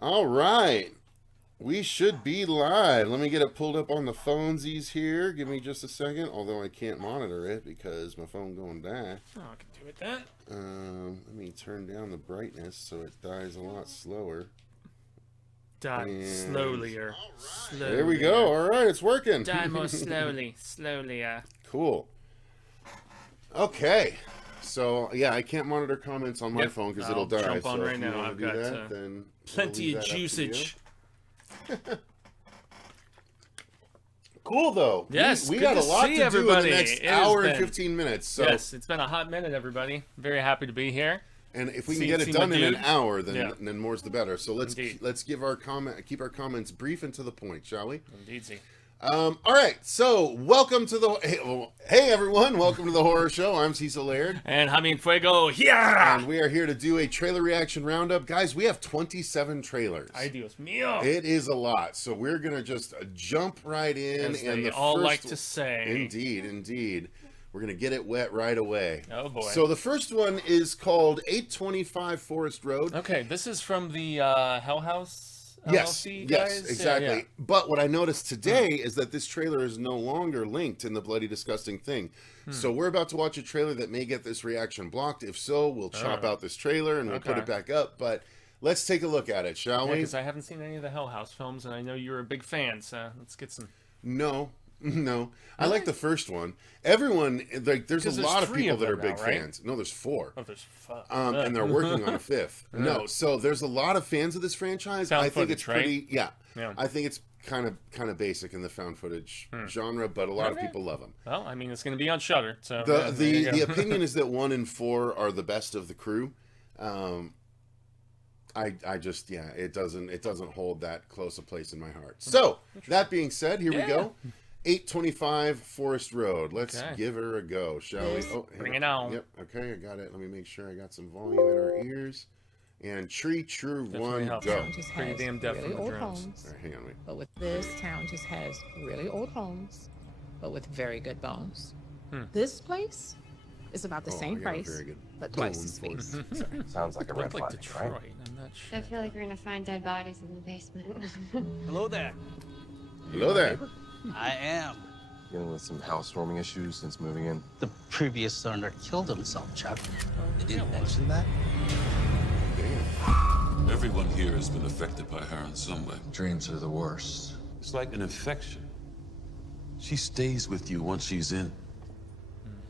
All right. We should be live. Let me get it pulled up on the phonesies here. Give me just a second. Although I can't monitor it because my phone going back. Oh, I can do with that. Let me turn down the brightness so it dies a lot slower. Slowlier. There we go. All right, it's working. Die more slowly. Slowlier. Cool. Okay. So, yeah, I can't monitor comments on my phone because it'll die. Jump on so right if you now. wanna I've do got that, then plenty I'll of leave that up to you. juicage. Cool, though. Yes, we good got a to lot see to do everybody. in the next It has hour and been- 15 minutes. So. Yes, it's been a hot minute, everybody. Very happy to be here. And if we can See- get it see done my in an dude? hour, then Yeah. then more's the better. So let's Indeed. keep our comments brief and to the point, shall we? Indeed. All right. So welcome to the hey everyone, welcome to the horror show. I'm Cecil Laird, And Jaime Fuego, yeah! and we are here to do a trailer reaction roundup, guys. We have 27 trailers. Ay Dios mío. It is a lot, so we're gonna just jump right in. As and they the all first, like to say. Indeed. We're gonna get it wet right away. Oh boy. So the first one is called 825 Forest Road. Okay, this is from the Hell House Yes, LLC yes, guys? exactly. Yeah. But what I noticed today is that this trailer is no longer linked in the Bloody Disgusting thing. So we're about to watch a trailer that may get this reaction blocked. If so, we'll chop out this trailer and we'll put Okay. it back up. But let's take a look at it, shall we? Because I haven't seen any of the Hell House films, and I know you're a big fan, so let's get some... No. I like the first one. Everyone, like, there's a 'Cause there's lot of 3 people of that are them big now, right? fans. No, there's 4. Oh, there's fuck. And they're working on a 5th. No, so there's a lot of fans of this franchise. Found I think footage, it's pretty, right? yeah. I think it's kind of basic in the found footage genre, but a lot of people love them. Well, I mean, it's going to be on Shudder, so... The opinion is that 1 and 4 are the best of the crew. I just it doesn't hold that close a place in my heart. So that being said, here we go. 825 Forest Road. Let's give her a go, shall we? Oh, Bring it on. Yep. Okay, I got it. Let me make sure I got some volume in our ears. And true, Definitely one, helps. go. Just Pretty has damn deaf really from the old drums. homes, All right, hang on, wait. but with this town just has really old homes, but with very good bones. This place is about the Oh, I same got a price, very good but twice bone the for speed. Sounds like a red Look like flag, Detroit. right? I'm not I sure. feel like we're gonna find dead bodies in the basement. Hello there. Hello there. I am. Dealing with some housewarming issues since moving in. The previous owner killed himself, Chuck. You didn't mention that? Damn. Everyone here has been affected by her in some way. Dreams are the worst. It's like an infection. She stays with you once she's in.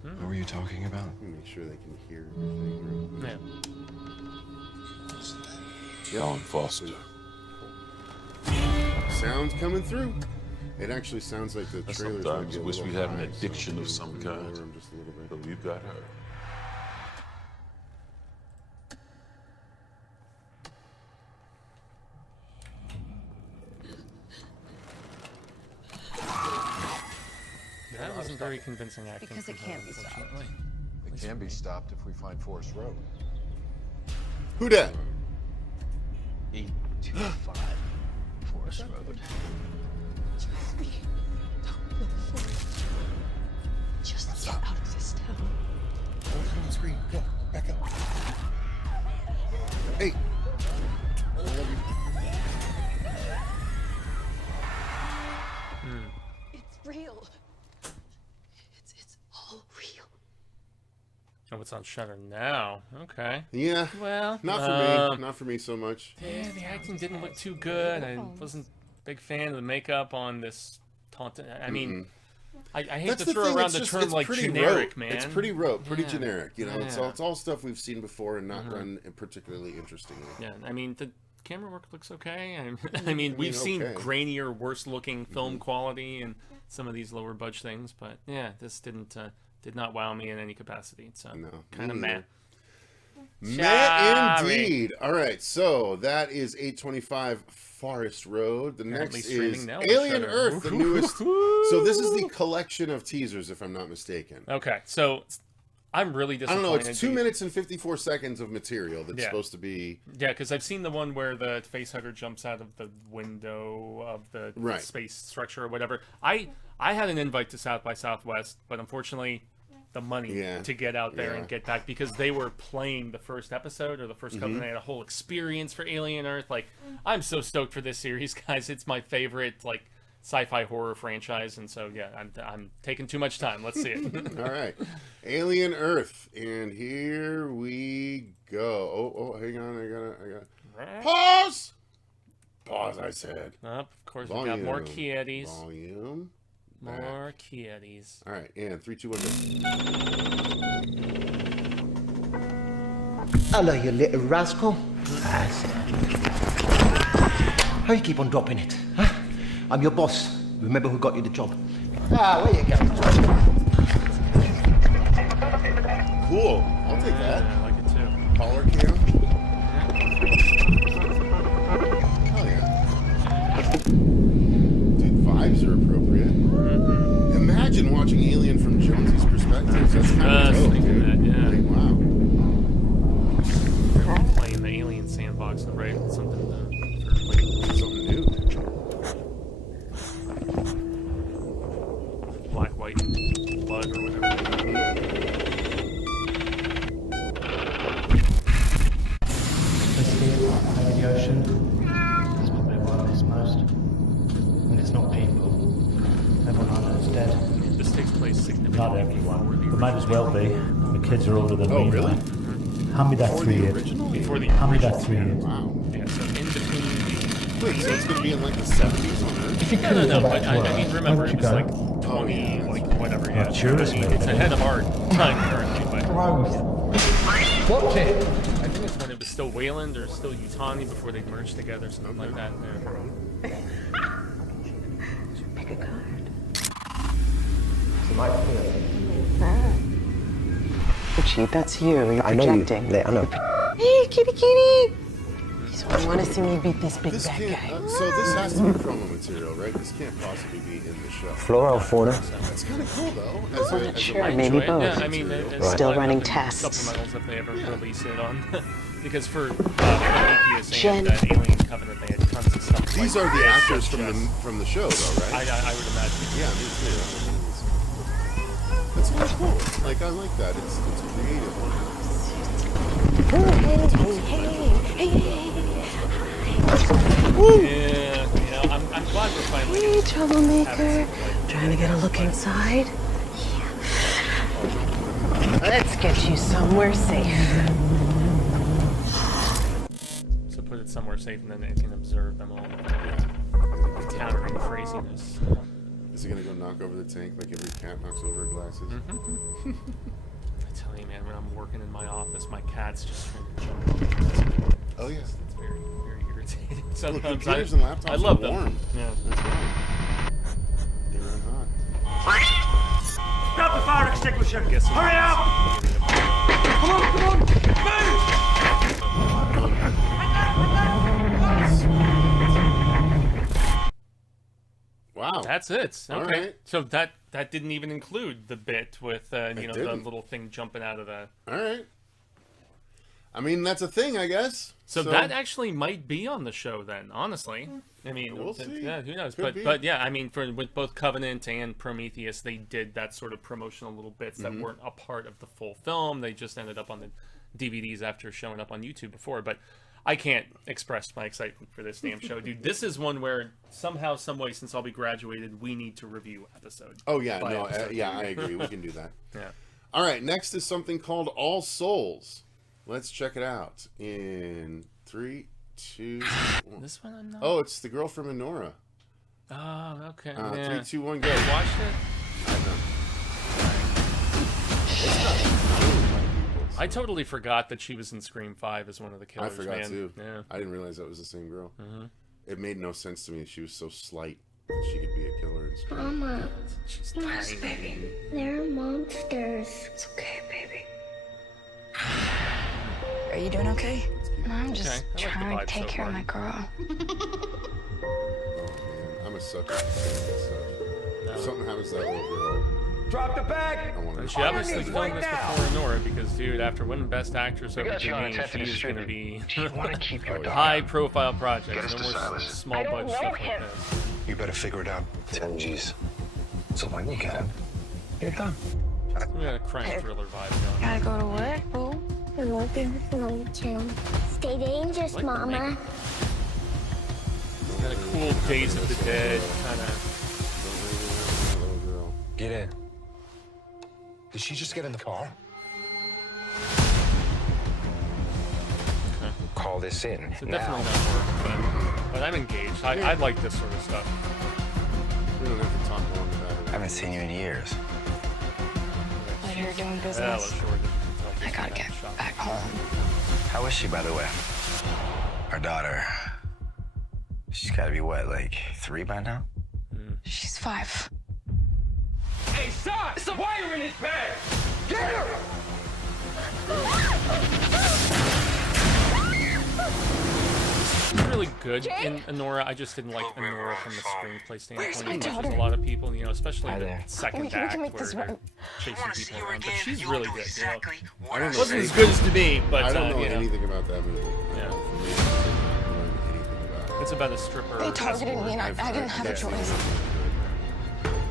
What were you talking about? Let me make sure they can hear everything real quick. Yeah. Ellen Foster. Sounds coming through. It actually sounds like the I trailer's sometimes might be a wish little we had an high, so addiction of maybe some we can kind. lower them just a little bit. But we've got her. That wasn't very convincing acting. Because it from her, can't be stopped. unfortunately. It can be stopped if we find Forest Road. Who dat? 825 Forest Road. Just get out of this town. Oh, come on, screen. Go. Back up. Hey. I love you. It's real. It's all real. Oh, it's on Shudder now. Okay. Yeah. Well, Not for me. Not for me so much. Yeah, the acting didn't look too good. I wasn't a big fan of the makeup on this taunting. I mean, I hate That's to the throw thing, around it's the just- term it's like pretty generic, rote. man. It's pretty rote, pretty Yeah. generic. You know, it's Yeah. all stuff we've seen before and not done particularly interestingly. Yeah, I mean, the camera work looks okay. I mean, we've seen okay. grainier, worse looking film quality and some of these lower budge things, but yeah, this did not wow me in any capacity. So No, kind of me meh. neither. Meh Sorry. indeed. All right, so that is 825 Forest Road. The Apparently next streaming is now on Alien Shudder. Earth, the newest. So this is the collection of teasers, if I'm not mistaken. Okay, so I'm really I disappointed. don't know. It's 2 minutes and 54 seconds of material that's Yeah. supposed to be. Yeah, because I've seen the one where the facehugger jumps out of the window of the space structure or whatever. I had an invite to South by Southwest, but unfortunately, the money to get out there and get back, because they were playing the first episode or the first couple. They had a whole experience for Alien Earth. Like, I'm so stoked for this series, guys. It's my favorite like sci-fi horror franchise, and so yeah, I'm taking too much time. Let's see it. All right, Alien Earth, and here we go. Oh, hang on, I gotta pause. Pause, I said. Of course, we got more kitties. Volume. More kitties. All right, and 3, 2, 1, go. Hello, you little rascal. How you keep on dropping it, huh? I'm your boss. Remember who got you the job. Where you going? Cool. I'll take that. Yeah, I like it too. Collar cam. Hell yeah. Dude, vibes are appropriate. Imagine watching Alien from Jonesy's perspective. That's kind of dope, dude. That, yeah. Like, wow. They're playing the Alien sandbox, right? Something Something new. Black, white, blood, or whatever. Escape over the ocean. That's what they want us most. And it's not people. Everyone on Earth's dead. This takes place significantly. Not everyone. But might as well be. The kids are older than me. Oh, really? Hand me that Before 3 the years. original? Before the Hand me original. that 3 years. Wow. Yeah, so in between the... Wait, so it's going to be in like the 70s on Earth? If you No, couldn't no, go but back to I work, mean, remember, where it would you was go? like 20, like whatever, yeah. Well, tourist mate. It's ahead of our time currently, but Gross. Watch it. I think it's when it was still Wayland or still Utani before they merged together, something like that. Yeah. Pick a card. Richie, that's you. You're I know you. projecting. Yeah, I know. Hey, kitty, kitty! So I want to see me beat this big This bad can't, guy. so this has to be promo material, right? This can't possibly be in the show. Flora or fauna? That's kind of cool, though. As Sure, a maybe both. Yeah, I mean, it's Still like running up in tests. Supplementals if they ever release it on, because for Prometheus and Alien Covenant, they had tons of stuff. These like are the this, actors just- from the show, though, right? I would imagine. Yeah, me too. That's kind of cool. Like, I like that. It's creative. Yeah, I'm glad we're finally. Hey, troublemaker. Trying to get a look inside? Let's get you somewhere safe. So put it somewhere safe, and then it can observe them all. Countering craziness. Is he gonna go knock over the tank like every cat knocks over her glasses? I tell you, man, when I'm working in my office, my cat's just trying to jump on me. Oh yeah. It's very, very irritating. Well, Sometimes computers and laptops I love are them. warm. Yeah. That's right. They run hot. Stop the fire extinguisher! Guess Hurry up! Come on, come on! Wow. That's it. All Okay. right. So that didn't even include the bit with the didn't. little thing jumping out of the. All right. I mean, that's a thing, I guess. So that actually might be on the show then. Honestly, I mean, We'll see. yeah, who knows? Could be. But yeah, I mean, with both Covenant and Prometheus, they did that sort of promotional little bits that weren't a part of the full film. They just ended up on the DVDs after showing up on YouTube before. But I can't express my excitement for this damn show, dude. This is one where somehow, some way, since I'll be graduated, we need to review episode. Oh yeah, by no, episode. yeah, I agree. We can do that. Yeah. All right, next is something called All Souls. Let's check it out in 3, 2. 1. This one I'm not. Oh, it's the girl from Enora. Oh, okay. 3, 2, 1, go. I watched it. I totally forgot that she was in Scream 5 as one of the killers. I forgot man. too. Yeah. I didn't realize that was the same girl. It made no sense to me. She was so slight that she could be a killer in Scream. Mama, She's yes, tiny. baby. They're monsters. It's okay, baby. Are you doing okay? I'm just Okay, I like the trying to vibe take so care of far. my girl. Oh man, I'm a sucker for that stuff. If something happens to that little girl, Drop the bag! I want And to. she obviously filmed this before Enora because, dude, after winning Best Actress over got you on Janine, attention she's going to distributed. be You want to keep your dog out. high-profile projects. Get us No to more Silas. small budget stuff like this. You better figure it out. 10 G's. So when you get it, you're done. We got a crime thriller vibe going. Gotta go to work, boo. I love you, Mom, too. Stay dangerous, Like the Mama. makeup. Got a cool Days of the Dead kind of. Little girl. Get in. Did she just get in the car? Call this in. So definitely not work, but I'm engaged. I like this sort of stuff. We don't have to talk long about it. I haven't seen you in years. While you're doing Yeah, business, sure. I gotta get back home. How is she, by the way? Our daughter. She's gotta be what, like 3 by now? She's 5. Hey, son! There's a wire in his bag! Get her! She's really good in Anora. I just didn't like Anora from the screenplay standpoint. There's a lot of people, you know, especially in the second act where they're chasing people around. But she's really good. You know, I don't know. wasn't as good as to me, but I don't know you know, anything about that movie. yeah, it's about a stripper. They targeted escort. me and I didn't have a choice.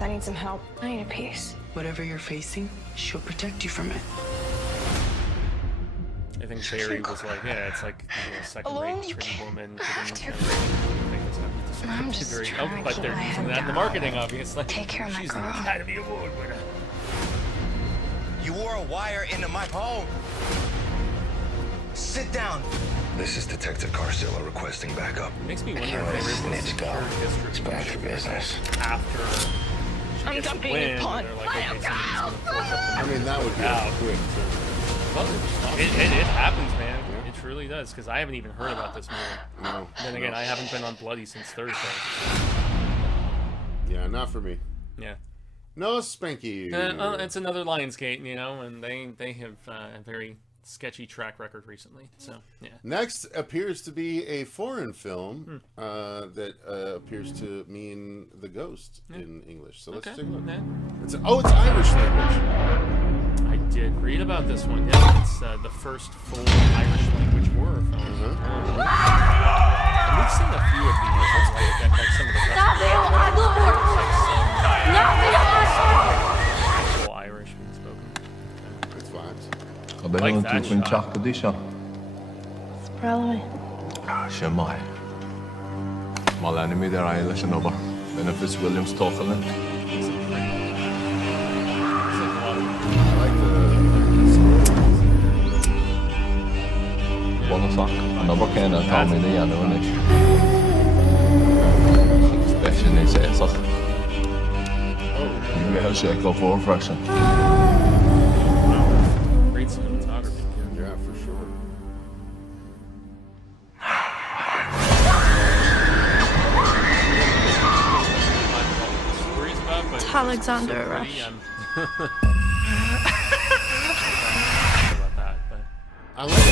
I need some help. I need a piece. Whatever you're facing, she'll protect you from it. I think Barry was like, yeah, it's like Alone, second-rate you pretty can't woman. have to. I'm just very, trying to but keep they're my using head that in the down. marketing, obviously. Take care of my She's an girl. Academy Award winner. You wore a wire into my home. Sit down. This is Detective Carcilla requesting backup. Makes me wonder if they were Let's go. It's bad for business. after she I'm gets done the being win, a and pawn. they're like, okay, somebody's gonna force up the I mean, that would be out. quick. Well, it happens, man. It truly does, because I haven't even heard about this movie. No. Then again, I haven't been on Bloody since Thursday. Yeah, not for me. Yeah. No spanky. It's another Lionsgate, you know, and they have a very sketchy track record recently. So, yeah. Next appears to be a foreign film that appears to mean the ghost in English. So let's take a look. Yeah. It's Irish language. I did read about this one. Yeah, it's the first full Irish language horror film. And we've seen a few of these. Let's look at like some of the full Irish being spoken. It's vibes. Like that shot. Probably. Shemai. Mal enemy there, I listen over. Benefits Williams talking. One sak, another can of Tommy the Yano and especially in Cecil. You get a shake of for freshen. Great cinematography. Yeah, for sure. Stories about, but Alexander so Rush. about that, but I like it.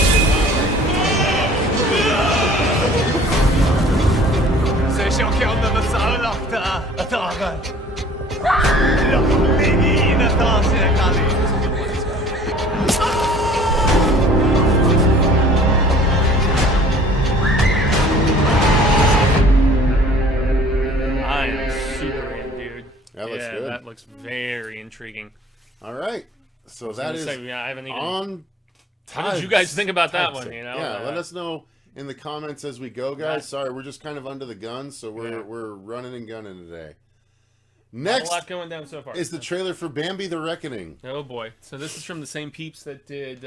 I am super in, dude. That looks yeah, good. that looks very intriguing. All right. So I that was is gonna say, yeah, I haven't even. on. What did you guys think about that one? Taibhse. You know, Yeah, let us know in the comments as we go, guys. Right. Sorry, we're just kind of under the gun, so we're running and gunning today. Not Next a lot going down so far. is the trailer for Bambi the Reckoning. Oh boy! So this is from the same peeps that did.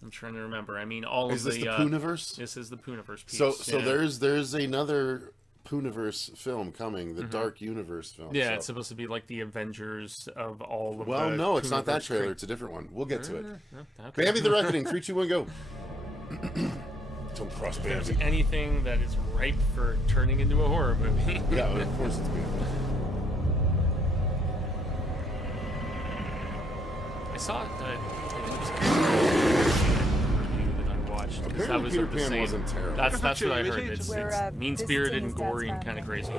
I'm trying to remember. I mean, all Is of this the the Pooniverse? This is the Pooniverse peeps. So yeah. there's another Pooniverse film coming, the Dark Universe film. Yeah, so. it's supposed to be like the Avengers of all of Well, the no, it's not that Pooniverse trailer. It's a different one. We'll get to it. Okay. Bambi the Reckoning. 3, 2, 1, go. Don't cross If there's Bambi. anything that is ripe for turning into a horror movie. Yeah, of course it's Bambi. I saw it. I think it was review that I watched. 'cause Apparently that was Peter of the Pan same. wasn't terrible. That's what I heard. It's mean-spirited and gory and kind of crazy.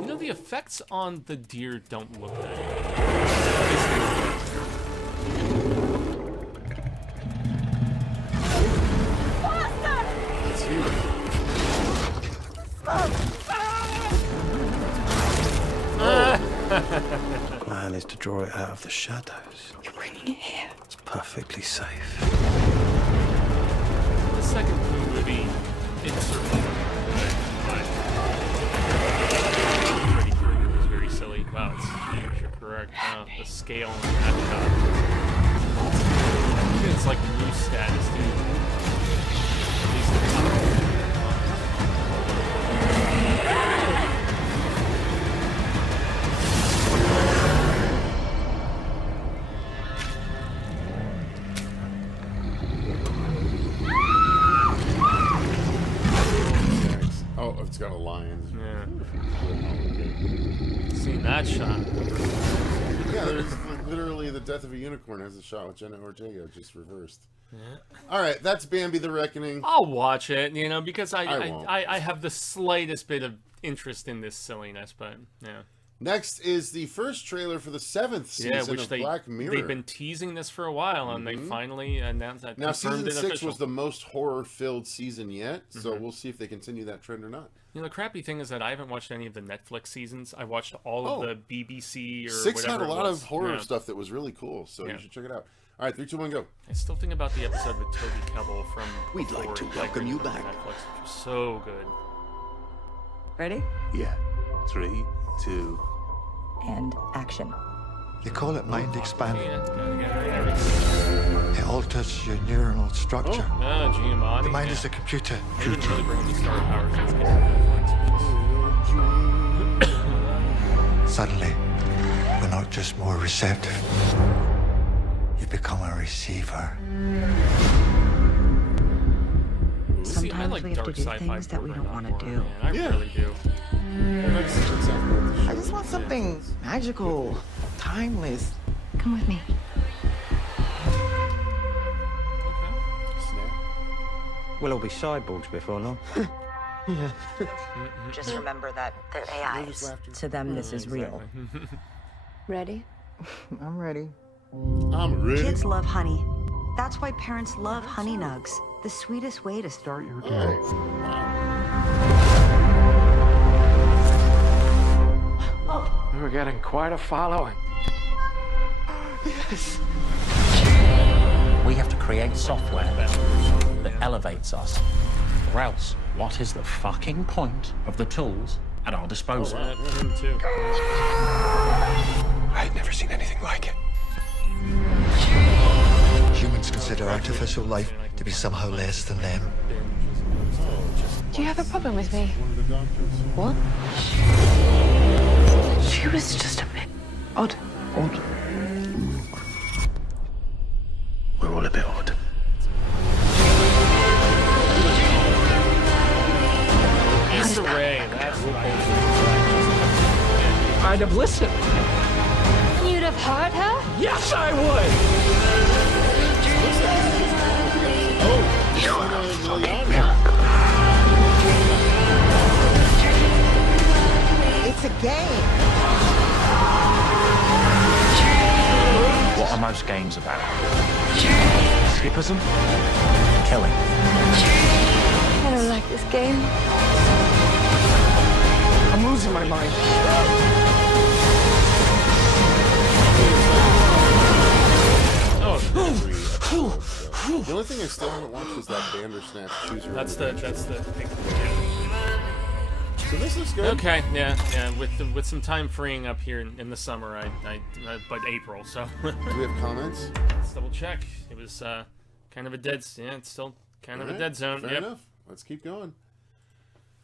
You know, the effects on the deer don't look that good. It's huge. draw it out of the shadows. You're bringing it here. It's perfectly safe. The second movie, it's certainly good, but Freddy Krueger was very silly. Wow, it's huge, you're correct. The scale on that shot. It's like new status, dude. At least it's Oh, it's got a lion. Yeah. Seen that shot. Yeah, there's literally the death of a unicorn has a shot with Jenna Ortega, just reversed. Yeah. All right, that's Bambi the Reckoning. I'll watch it, you know, because I have the slightest bit of interest in this silliness, but yeah. Next is the first trailer for the 7th season of Black Mirror. They've been teasing this for a while, and they finally announced that. Now, season 6 was the most horror-filled season yet, so we'll see if they continue that trend or not. You know, the crappy thing is that I haven't watched any of the Netflix seasons. I watched all of the BBC or 6 whatever. had a lot of horror stuff that was really cool, so you should check it out. All right, 3, 2, 1, go. I still think about the episode with Toby Kebbell from We'd like to welcome you back. Netflix, which was so good. Ready? Yeah. 3, 2... And action. They call it mind expanding. Yeah, It alters your neuronal structure. Giamatti. The mind is a computer. They didn't really bring any star power since Suddenly, we're not just more receptive. You become a receiver. Sometimes we have to do things that we don't want to do. I really do. I just want something magical, timeless. Come with me. We'll all be cyborgs before long. Just remember that they're AIs. To them, this is real. Ready? I'm ready. I'm ready. Kids love honey. That's why parents love Honey Nugs. The sweetest way to start your day. We're getting quite a following. Yes. We have to create software that elevates us. Or else, what is the fucking point of the tools at our disposal? I'd never seen anything like it. Humans consider artificial life to be somehow less than them. Do you have a problem with me? What? She was just a bit odd. Odd? We're all a bit odd. Issa Rae, that's right. I'd have listened. You'd have heard her? Yes, I would! It's a game. What are most games about? Skippism? Killing? I don't like this game. I'm losing my mind. The only thing I still haven't watched is that Bandersnatch Choose Your Own Adventure. That's the thing. So this is good. Okay, yeah. With some time freeing up here in the summer, but April. So. Do we have comments? Let's double check. It was kind of a dead. Yeah, it's still kind of a dead zone. Fair enough. Let's keep going.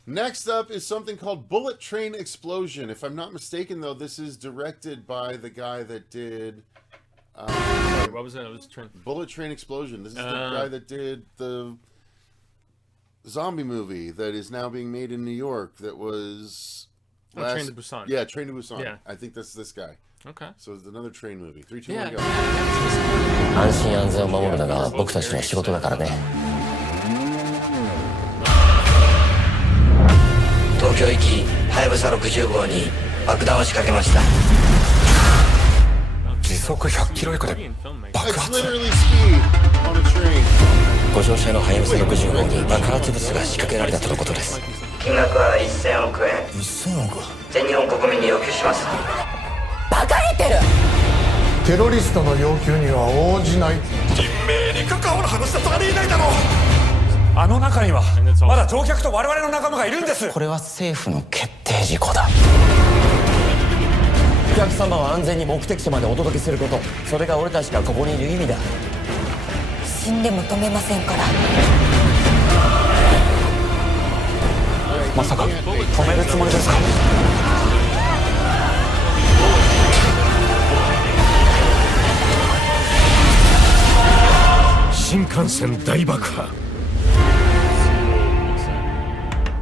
Next up is something called Bullet Train Explosion. If I'm not mistaken, though, this is directed by the guy that did. Sorry, what was that? It was Bullet Train Explosion. This is the guy that did the zombie movie that is now being made in New York. That was Train to Busan. Yeah, Train to Busan. Yeah. I think that's this guy. Okay. So it's another train movie. 3, 2, 1, go. 安心安全を守るのが僕たちの仕事だからね。東京行きはやぶさ60号に爆弾を仕掛けました。時速100キロ以下で爆発。ご乗車のはやぶさ60号に爆発物が仕掛けられたとのことです。金額は1000億円。1000億。全日本国民に要求します。バカげてる。テロリストの要求には応じない。人命に関わる話だとありえないだろう。あの中にはまだ乗客と我々の仲間がいるんです。これは政府の決定事項だ。お客様を安全に目的地までお届けすること、それが俺たちがここにいる意味だ。死んでも止めませんから。まさか止めるつもりですか？新幹線大爆破。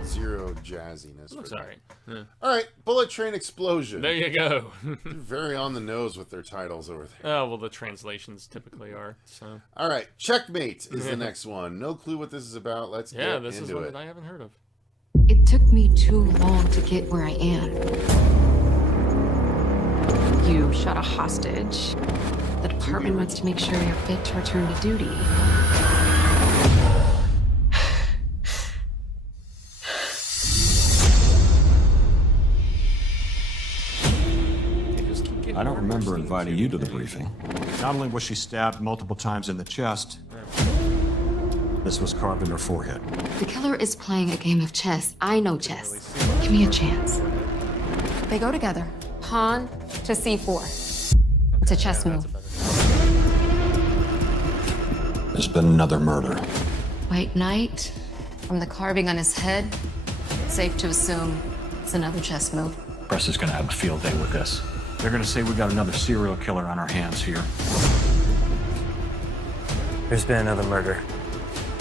Zero jazziness. Looks alright. Yeah. All right, Bullet Train Explosion. There you go. Very on the nose with their titles over there. Oh, well, the translations typically are. So. All right, Checkmate is the next one. No clue what this is about. Let's get into it. Yeah, this is one that I haven't heard of. It took me too long to get where I am. You shot a hostage. The department wants to make sure you're fit to return to duty. I don't remember inviting you to the briefing. Not only was she stabbed multiple times in the chest, this was carved in her forehead. The killer is playing a game of chess. I know chess. Give me a chance. They go together. Pawn to c4. It's a chess move. There's been another murder. White Knight, from the carving on his head, safe to assume it's another chess move. Press is gonna have a field day with this. They're gonna say we got another serial killer on our hands here. There's been another murder.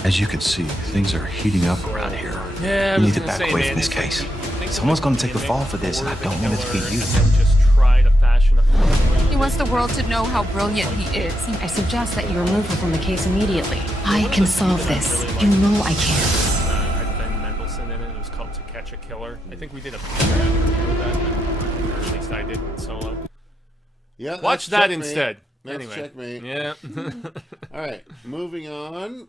As you can see, things are heating up around here. Yeah, we need to back away from this case. Someone's gonna take the fall for this, and I don't want it to be you. Just try to fashion a. He wants the world to know how brilliant he is. I suggest that you remove her from the case immediately. I can solve this. You know I can. Had Ben Mendelsohn in it. It was called To Catch a Killer. I think we did a review of that, or at least I did solo. Yeah, watch that Checkmate. instead. That's Anyway, Checkmate. yeah. All right, moving on.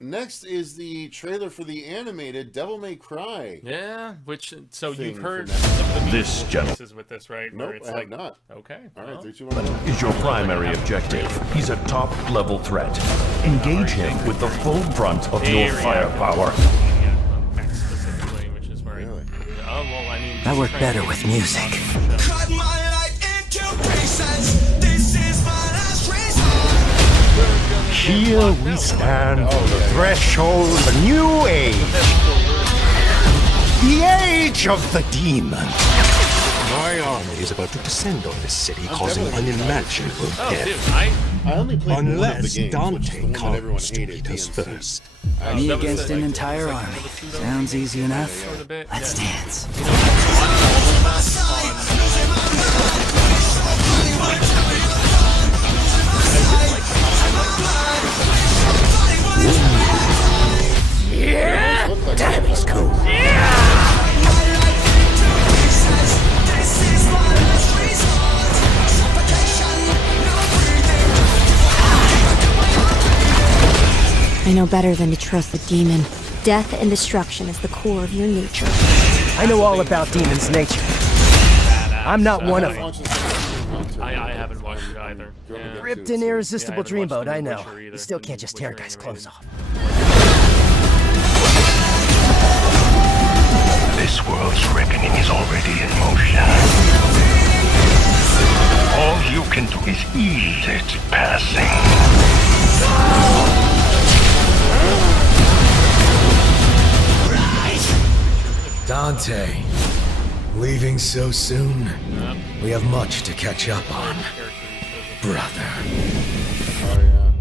Next is the trailer for the animated Devil May Cry. Yeah, which so you've heard this channel with this, right? Nope, Where it's I like, have not. Okay. All right, well. 3, 2, 1, go. is your primary objective. He's a top-level threat. Engage him with the full brunt of your firepower. Specifically, which is where oh well, I mean, I work better with music. Cut my life into pieces. This is my last resort. Here we stand on the threshold of a new age. The age of the demon. My army is about to descend on this city, causing unimaginable death. I only played one of the Unless games, Dante which is the one that everyone comes to hated, meet us DMC. first. Me against an entire army. Sounds easy enough. Let's dance. Yeah! Damn, he's cool. I know better than to trust the demon. Death and destruction is the core of your nature. I know all about demons' nature. I'm not one of them. I haven't watched it either. Yeah. Ripped and irresistible dreamboat, I know. You still can't just tear a guy's clothes off. This world's reckoning is already in motion. All you can do is ease its passing. Dante, leaving so soon? We have much to catch up on, brother. Oh, yeah.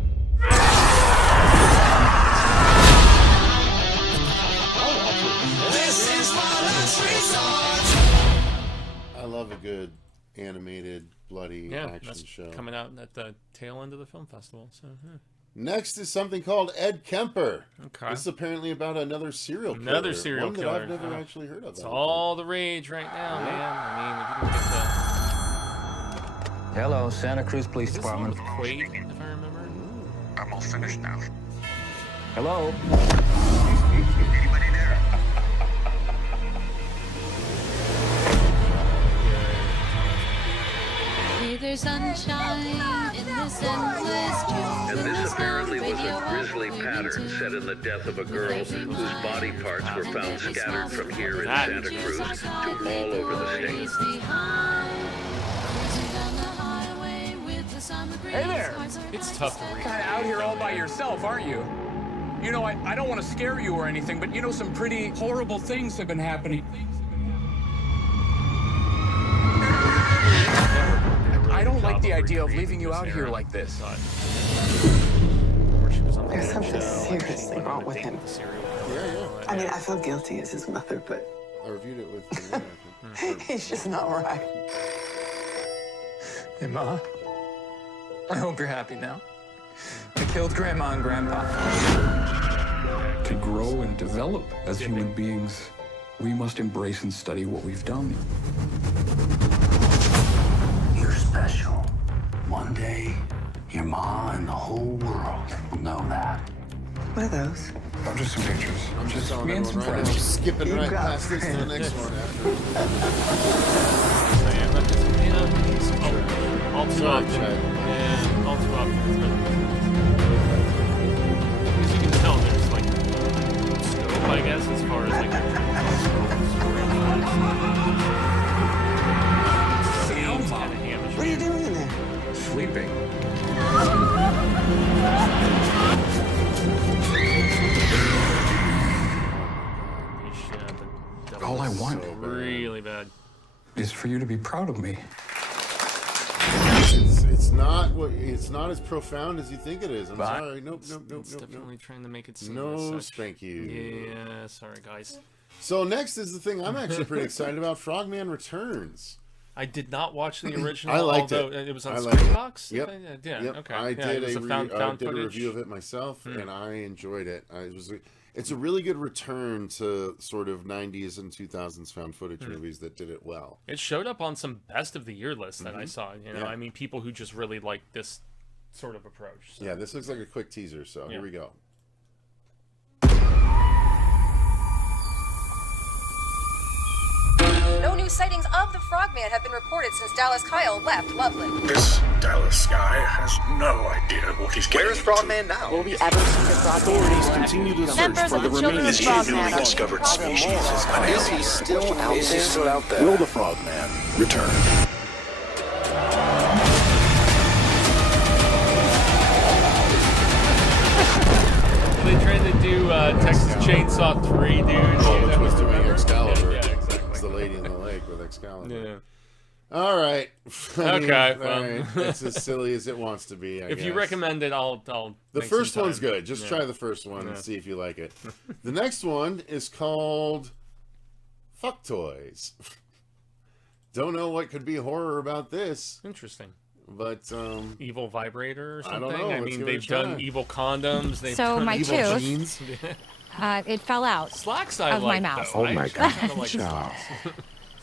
This is my last resort. I love a good animated, bloody action that's show. coming out at the tail end of the film festival. So. Next is something called Ed Kemper. Okay. This is apparently about another serial killer. Another serial one killer. that I've never actually heard of. It's all the rage right now, man. I mean, if you can get the... Hello, Santa Cruz Police Department. Quaid, if I remember. I'm all finished now. Hello. Anybody there? there's sunshine in this endless jungle. And this apparently was a grisly pattern set in the death of a girl whose body parts were found scattered from here in Santa Cruz to all over the state. Hey there! It's tough to read. Kind of out here all by yourself, aren't you? You know, I don't want to scare you or anything, but you know, some pretty horrible things have been happening. I don't like the idea of leaving you out here like this. There's something seriously wrong with him. Yeah. I mean, I feel guilty as his mother, but I reviewed it with. he's just not right. Hey, Ma. I hope you're happy now. I killed Grandma and Grandpa. To grow and develop as human beings, we must embrace and study what we've done. You're special. One day, your ma and the whole world will know that. What are those? Oh, just some pictures. I'm just me and some right now. friends. Skipping You right got past this to the next friends. one after. All too Sorry, often. Chad. Yeah, all too often. As you can tell, there's like scope, I guess, as far as like What are you doing in there? Sleeping. All I want really bad is for you to be proud of me. It's not as profound as you think it is. I'm sorry. Nope. It's definitely trying to make it seem No, as such. spank you. Yeah, sorry guys. So next is the thing I'm actually pretty excited about. Frogman Returns. I did not watch the original. I liked although it. it was on I liked Screenbox. Yep. Yeah. Yep. Okay. I Yeah, did it was a found did a footage. review of it myself, and I enjoyed it. It's a really good return to sort of 90s and 2000s found footage movies that did it well. It showed up on some best of the year lists that I saw. You know, Yeah. I mean, people who just really like this sort of approach. So. Yeah, this looks like a quick teaser, so here we go. No new sightings of the Frogman have been reported since Dallas Kyle left Loveland. This Dallas guy has no idea what he's getting. Where's Frogman now? Will we ever see the Frogman? Authorities continue to search for the remaining newly discovered species. Is he still out there? Will the Frogman return? They tried to do Texas Chainsaw 3, dude. Oh, which was doing Excalibur. Yeah, exactly. It's the lady in the lake with Excalibur. Yeah. All right. Okay. All right. It's as silly as it wants to be, I If guess. you recommend it, I'll The make first some one's time. good. Just Yeah. try the first one and Yeah. see if you like it. The next one is called Fuck Toys. Don't know what could be horror about this. Interesting. But evil vibrator or something. I don't know. I mean, they've done evil condoms. They've So done my evil tooth- jeans. It fell out Slacks of my mouth. Oh my God. Child.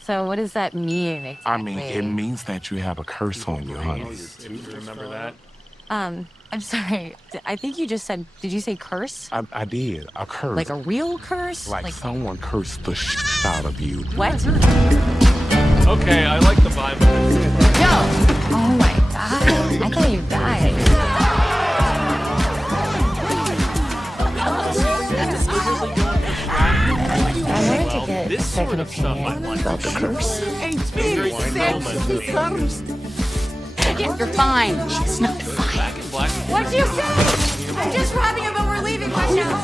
So what does that mean exactly? I mean, it means that you have a curse on you, honey. If you remember that. I'm sorry. I think you just said, did you say curse? I did. A curse. Like a real curse? Like someone cursed the shit out of you. What? Okay, I like the vibe of this. No! Oh my God. I thought you died. I wanted to get This sort of stuff I like. About the curse. It's very You're fine. She's not fine. Back in black. What'd you say? I'm just robbing you, but we're leaving right now.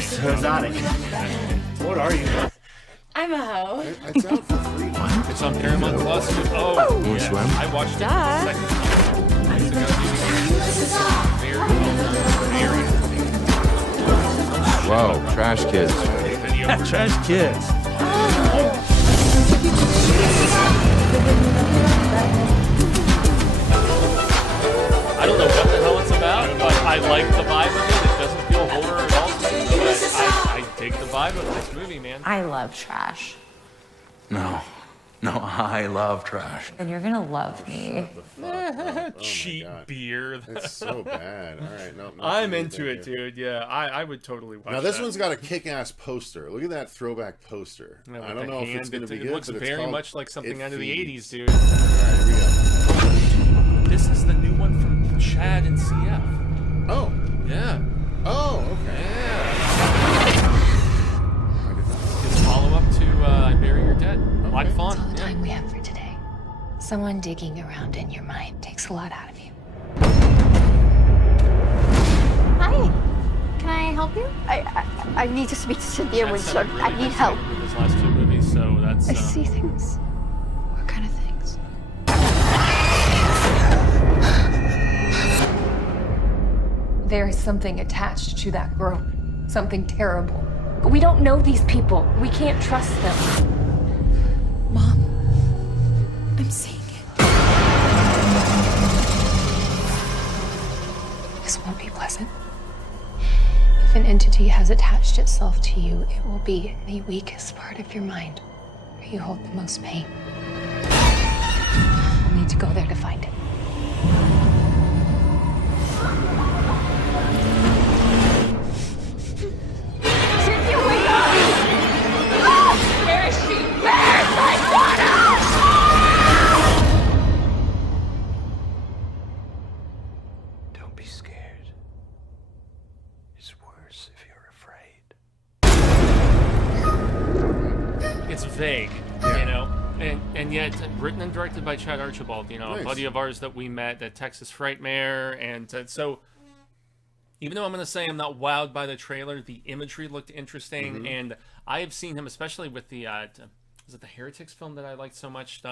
So exotic. What are you? I'm a hoe. It's out for free. It's on Paramount Plus. Oh, yeah. I watched it the second time. Very well done. Very Whoa, trash kids. Trash kids. I don't know what the hell it's about, but I like the vibe of it. It doesn't feel horror at all to me, but I dig the vibe of this movie, man. I love trash. No, I love trash. And you're gonna love me. Cheap beer. It's so bad. All right, no. I'm into it, dude. Yeah, I would totally watch Now this that. one's got a kick-ass poster. Look at that throwback poster. Yeah, with I don't the know if it's hand, going to be it good. looks but it's very called much like something It out of the Feeds. 80s, dude. All right, here we go. is the new one from Chad and CF. Oh. Yeah. Oh, okay. Yeah. It's a follow-up to I Bury Your Dead. A lot of fun. That's all the time we have for today. Someone digging around in your mind takes a lot out of you. Hi. Can I help you? I need to speak to Cynthia Winston. Really I need help. In his last 2 movies, so that's. I see things. What kind of things? There is something attached to that girl. Something terrible. But we don't know these people. We can't trust them. Mom, I'm seeing it. This won't be pleasant. If an entity has attached itself to you, it will be the weakest part of your mind, where you hold the most pain. We'll need to go there to find it. Cynthia, wake up! Ah! Where is she? Where's my daughter? Don't be scared. It's worse if you're afraid. It's vague, you know, and yet written and directed by Chad Archal, you know, Nice. a buddy of ours that we met at Texas Frightmare, and so even though I'm going to say I'm not wowed by the trailer, the imagery looked interesting, and I have seen him, especially with the, was it the Heretics film that I liked so much,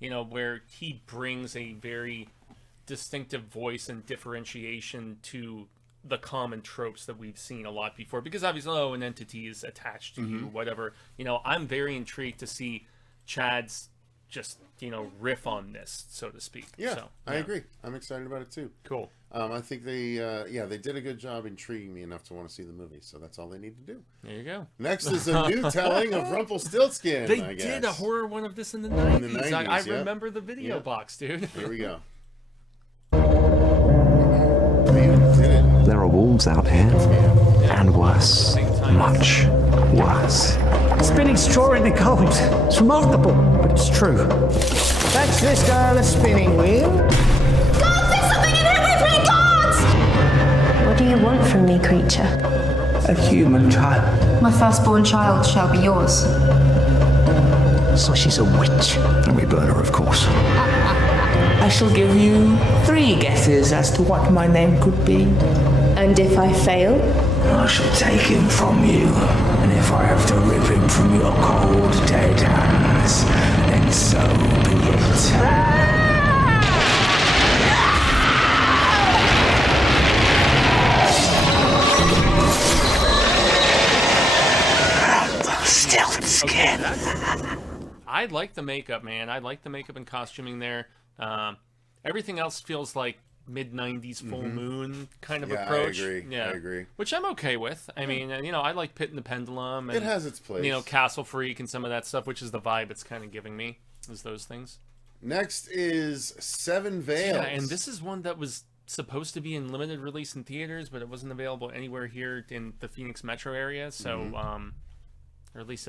you know, where he brings a very distinctive voice and differentiation to the common tropes that we've seen a lot before, because obviously, an entity is attached to you, whatever, you know. I'm very intrigued to see Chad's just, you know, riff on this, so to speak. Yeah, so, I agree. I'm excited about it too. Cool. I think they did a good job intriguing me enough to want to see the movie, so that's all they need to do. There you go. Next is a new telling of Rumpelstiltskin. They I guess. did a horror one of this in the 90s. In the 90s, I yeah. remember the video box, dude. Here we go. There are wolves out here, and worse, much worse. Spinning straw in the cold. It's remarkable, but it's true. That's this girl a spinning wheel. God, there's something in here with me, God! What do you want from me, creature? A human child. My firstborn child shall be yours. So she's a witch. And we burn her, of course. I shall give you 3 guesses as to what my name could be. And if I fail? I shall take him from you, and if I have to rip him from your cold, dead hands, then so be it. Rumpelstiltskin. I like the makeup, man. I like the makeup and costuming there. Everything else feels like mid-90s full moon kind of approach. I agree. Yeah, I agree. Which I'm okay with. I mean, you know, I like Pit and the Pendulum. And, It has its place. You know, Castle Freak and some of that stuff, which is the vibe it's kind of giving me, is those things. Next is Seven Veils. Yeah, and this is one that was supposed to be in limited release in theaters, but it wasn't available anywhere here in the Phoenix metro area. So, or at least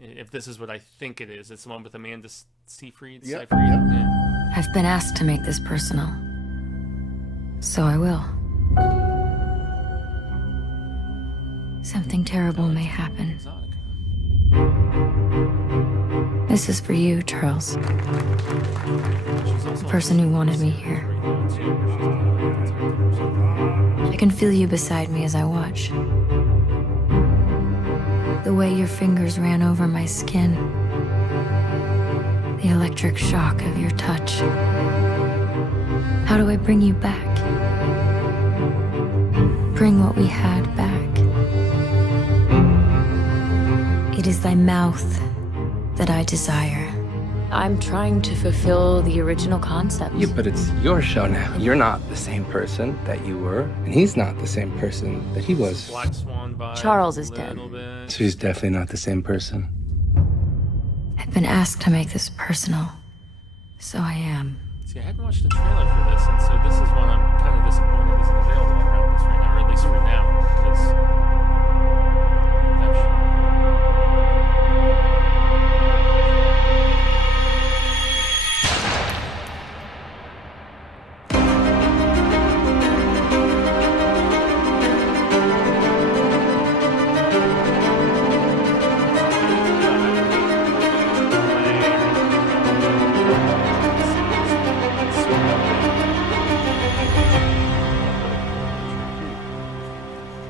if this is what I think it is, it's the one with Amanda Seyfried. Yep. Yeah. I've been asked to make this personal, so I will. Something terrible may happen. This is for you, Charles. The person who wanted me here. I can feel you beside me as I watch. The way your fingers ran over my skin. The electric shock of your touch. How do I bring you back? Bring what we had back. It is thy mouth that I desire. I'm trying to fulfill the original concept. Yeah, but it's your show now. You're not the same person that you were, and he's not the same person that he was. Black Swan vibe. Charles is dead. So he's definitely not the same person. I've been asked to make this personal, so I am. See, I hadn't watched the trailer for this, and so this is one I'm kind of disappointed isn't available around this right now, or at least for now, because...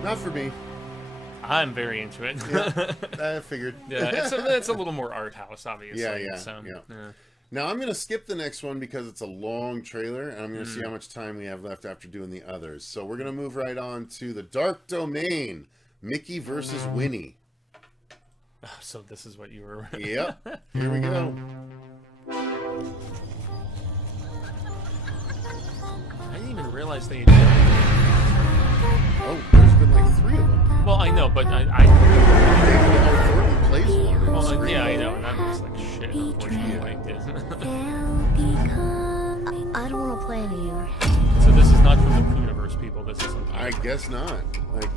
Not for me. I'm very into it. Yeah, I figured. Yeah, it's a little more art house, obviously. Yeah. So, yeah. Now I'm going to skip the next one because it's a long trailer, and I'm going to see how much time we have left after doing the others. So we're going to move right on to the Dark Domain, Mickey versus Winnie. So this is what you were... Yep. Here we go. I didn't even realize they... Oh, there's been like 3 of them. Well, I know, but I plays one. Well, yeah, I know, and that looks like shit, unfortunately. I don't want to play anymore. So this is not from the Pooniverse people. This is something. I guess not. Like,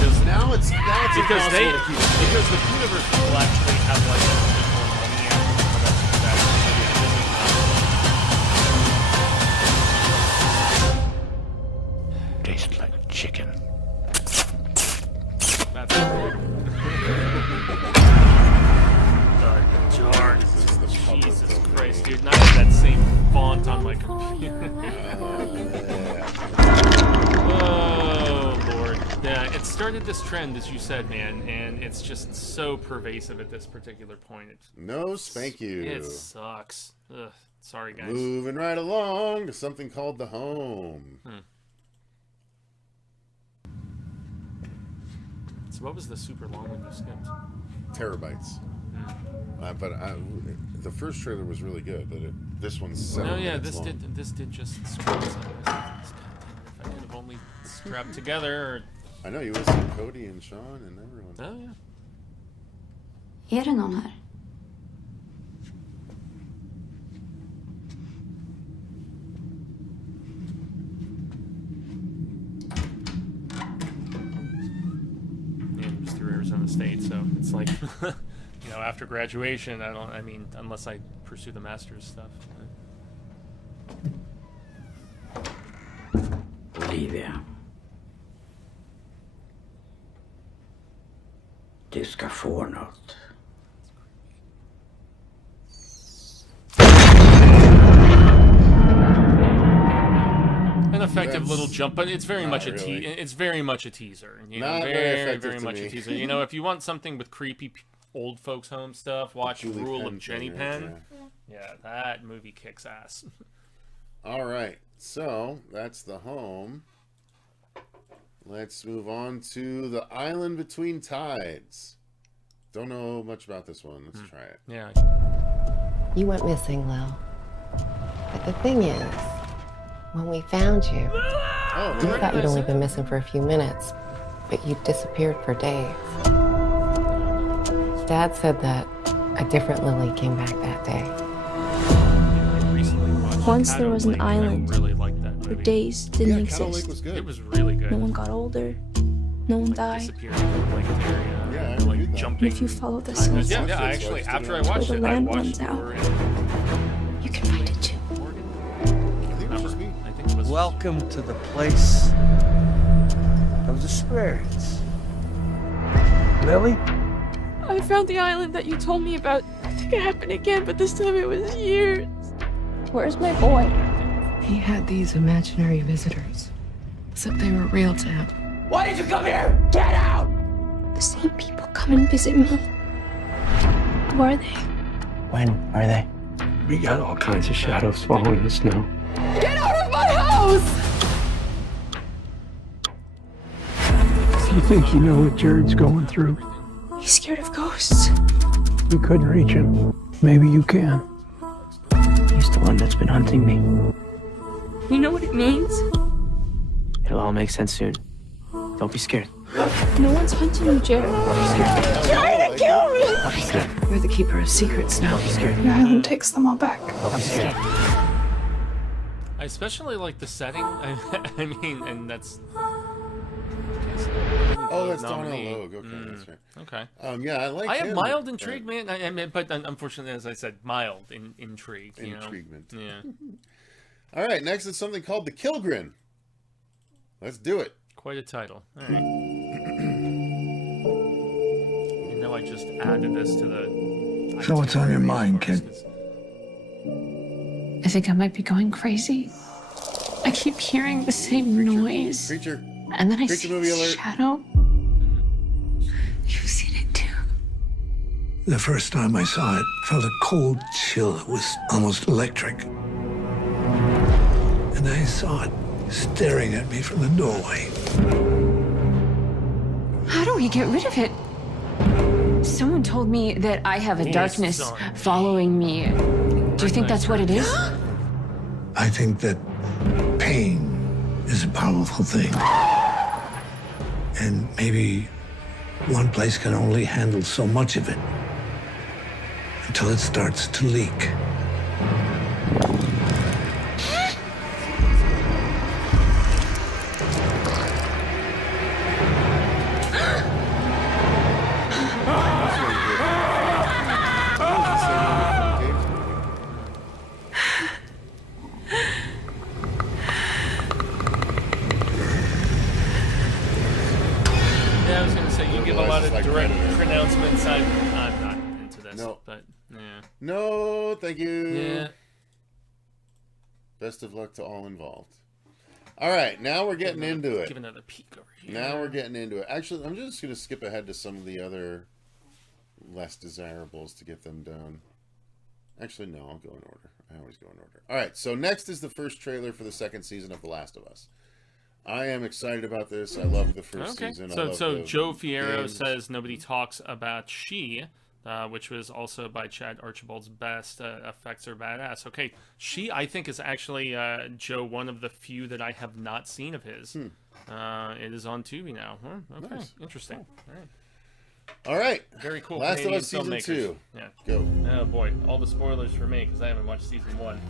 because now it's because the Pooniverse people actually have like a bit more money and Tastes like chicken. That's George. Jesus Christ, dude! Not that same font on my computer. Oh Lord! Yeah, it started this trend, as you said, man, and it's just so pervasive at this particular point. No, spank you. It sucks. Ugh, sorry, guys. Moving right along to something called The Home. So what was the super long one you skipped? Terabytes. But the first trailer was really good, but this one's 7 No, yeah, minutes long. this did just strap. If I could have only strapped together. Or... I know you listened to Cody and Sean and everyone. Oh yeah. Är det någon här? Arizona State, so it's like, you know, after graduation, I mean, unless I pursue the master's stuff. Olivia. Du ska få något. An effective little jump, but it's very much it's very much a teaser. You know, very much a teaser. You know, if you want something with creepy old folks home stuff, watch Rule of Jenny Pen. Yeah, that movie kicks ass. All right, so that's The Home. Let's move on to The Island Between Tides. Don't know much about this one. Let's try it. Yeah. You went missing, Lil. But the thing is, when we found you, we thought you'd only been missing for a few minutes, but you disappeared for days. Dad said that a different Lily came back that day. Once there was an island where days didn't exist. Was good. It was really good. No one got older. No one died. Jumping. If you follow the sunset, yeah, actually, after I watched the it, land I watched runs out. it. You can find it too. I think it was. Welcome to the place of the spirits. Lily? I found the island that you told me about. I think it happened again, but this time it was years. Where's my boy? He had these imaginary visitors, except they were real to him. Why did you come here? Get out! The same people come and visit me. Who are they? When are they? We got all kinds of shadows following us now. Get out of my house! Do you think you know what Jared's going through? He's scared of ghosts. We couldn't reach him. Maybe you can. He's the one that's been hunting me. You know what it means? It'll all make sense soon. Don't be scared. No one's hunting you, Jared. Trying to kill me! You're the keeper of secrets now. Your island takes them all back. I especially like the setting. I mean, and that's. Oh, that's Donald Logue. Okay, that's right. Okay. Yeah, I like. I have him, mild intrigue, man. I mean, but unfortunately, as I said, mild intrigue. Intriguement. Yeah. All right, next is something called the Killgrin. Let's do it. Quite a title. All right. You know, I just added this to the. So what's on your mind, kid? I think I might be going crazy. I keep hearing the same noise. Creature. And then I Creature see movie alert. shadow. You've seen it too. The first time I saw it, felt a cold chill. It was almost electric. And I saw it staring at me from the doorway. How do we get rid of it? Someone told me that I have a darkness following me. Do you think that's what it is? I think that pain is a powerful thing. And maybe one place can only handle so much of it until it starts to leak. No, thank you. Yeah. Best of luck to all involved. All right, now we're getting into it. Give another peek over here. Now we're getting into it. Actually, I'm just going to skip ahead to some of the other less desirables to get them done. Actually, no, I'll go in order. I always go in order. All right, so next is the first trailer for the second season of The Last of Us. I am excited about this. I love the first season. So Joe Fierro says nobody talks about She, which was also by Chad Archibald's best. Effects are badass. Okay, She, I think, is actually, Joe, one of the few that I have not seen of his. It is on Tubi now. Okay, nice. Interesting. All right. All right. Very cool. Last Canadian of Us Season filmmakers. 2. Yeah. Go. Oh, boy. All the spoilers for me, because I haven't watched Season 1.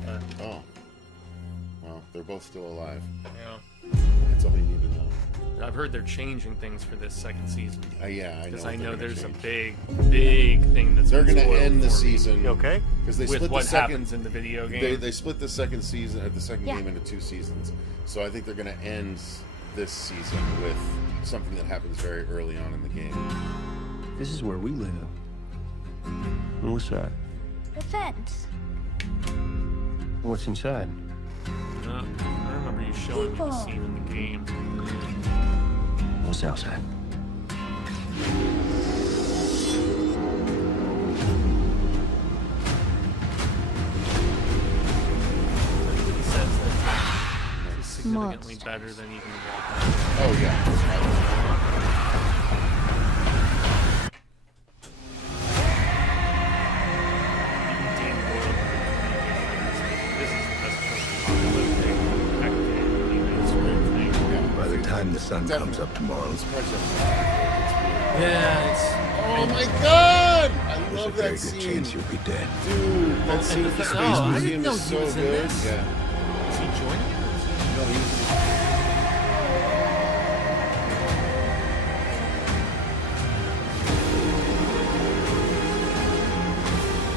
Oh. Well, they're both still alive. Yeah. That's all you need to know. I've heard they're changing things for this second season. Yeah, I know. Because I know there's a big thing that's they're going to end the season. Okay. Because they with split what the second, happens in the video game. They split the second season, or the second game, into 2 seasons. So I think they're going to end this season with something that happens very early on in the game. This is where we live. And what's that? The fence. What's inside? I remember you showing me the scene in the game. What's outside? He says that it's significantly better than even the Oh, yeah. By the time the sun comes up tomorrow. Yeah, it's... Oh my god! I love There's a very that good scene. chance you'll be dead. Dude, that scene at the Space Museum is so good. Yeah. Is he joining it? No, he's...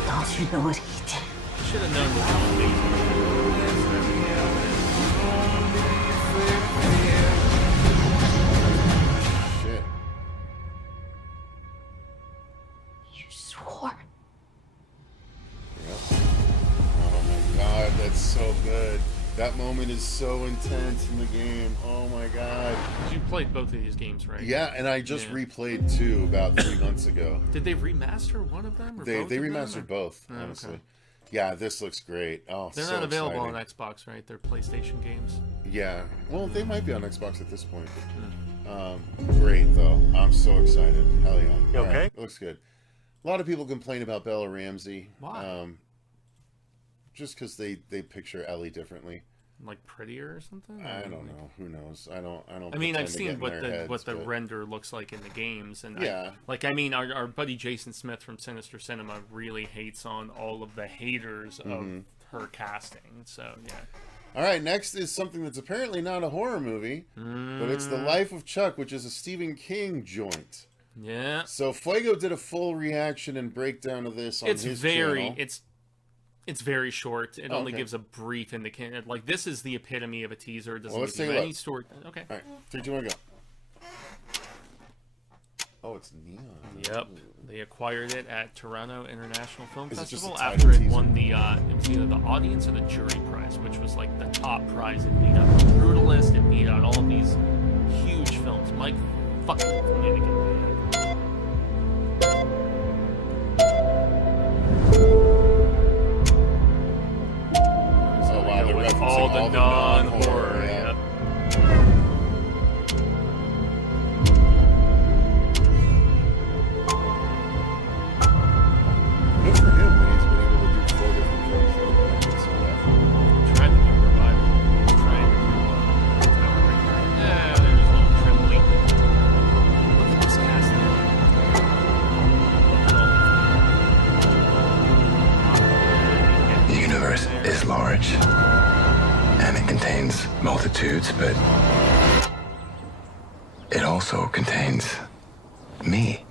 Don't you know what he did? Should have known what John Mason. Shit. You swore. Yep. Oh my god, that's so good. That moment is so intense in the game. Oh my god. You played both of these games, right? Yeah, and I just replayed 2 about 3 months ago. Did they remaster one of them? Or They both of them, remastered or? both, Oh, honestly. okay. Yeah, this looks great. Oh, They're so not available exciting. on Xbox, right? They're PlayStation games. Yeah, well, they might be on Xbox at this point. Great though. I'm so excited. Hell yeah! You All okay? right, looks good. A lot of people complain about Bella Ramsey. Why? Just because they picture Ellie differently. Like prettier or something? I don't know. Who knows? I don't. I mean, I've pretend to seen get in what their the heads, but- render looks like in the games, and Yeah. I mean, our buddy Jason Smith from Sinister Cinema really hates on all of the haters of her casting. So yeah. All right, next is something that's apparently not a horror movie, but it's The Life of Chuck, which is a Stephen King joint. Yeah. So Fuego did a full reaction and breakdown of this on his channel. It's very short. It only okay. gives a brief indication. Like, this is the epitome of a teaser. It doesn't Well, let's give take you a any look. story. Okay. All right, 3, 2, 1, go. Oh, it's neon. Yep. They acquired it at Toronto International Film Is it just Festival a title after it teaser? won the it was either the audience or the jury prize, which was like the top prize. It beat out The Brutalist. It beat out all of these huge Shrouds, but it also contains me.